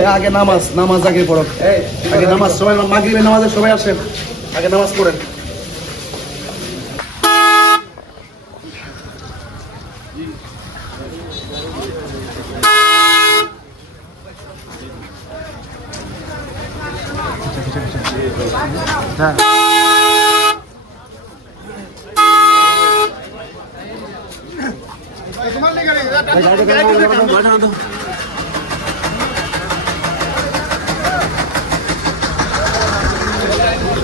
এ আগে নামাজ নামাজ আগে পড়ো। আগে নামাজ সবাই মাগরিবের নামাজে সবাই আসেন। আগে নামাজ পড়েন।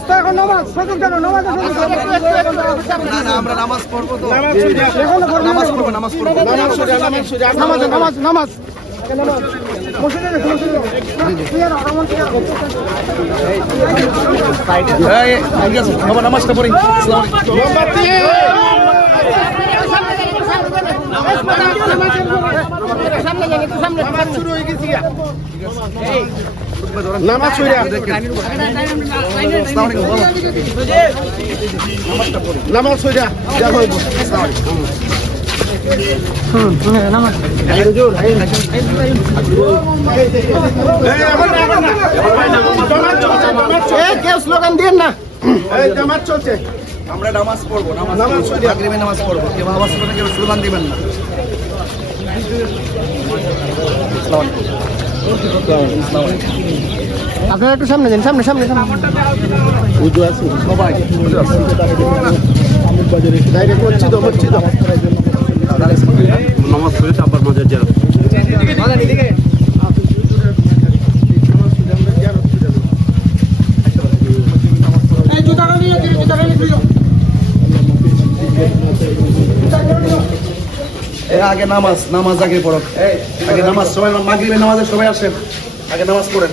তো এখন নামাজ কেন? নামাজ না না আমরা নামাজ পড়ব তো। এখনও পড়ব নামাজ পড়ব। নামাজ পড়ব নামাজ নামাজ নামাজ মসজিদে গেছে মসজিদে ক্লিয়ার রহমান ক্লিয়ার এই, ঠিক নামাজ। নামাজ কেউ স্লোগান দিয়ে না। জামাত চলছে। আমরা নামাজ পড়ব নামাজ নামাজ পড়ব নামাজ পড়ব। কেউ আওয়াজ করে কেউ স্লোগান দিবেন না। আপনারা একটু সামনে যান সামনে সামনে সামনে। সবাই ডাইরেক্ট মসজিদ তো নামাজ পড়ে তারপর মাজার জিয়ারত আগে নামাজ নামাজ আগে পড়ো। আগে নামাজ সবাই মাগরিবের নামাজে সবাই আসেন। আগে নামাজ পড়েন।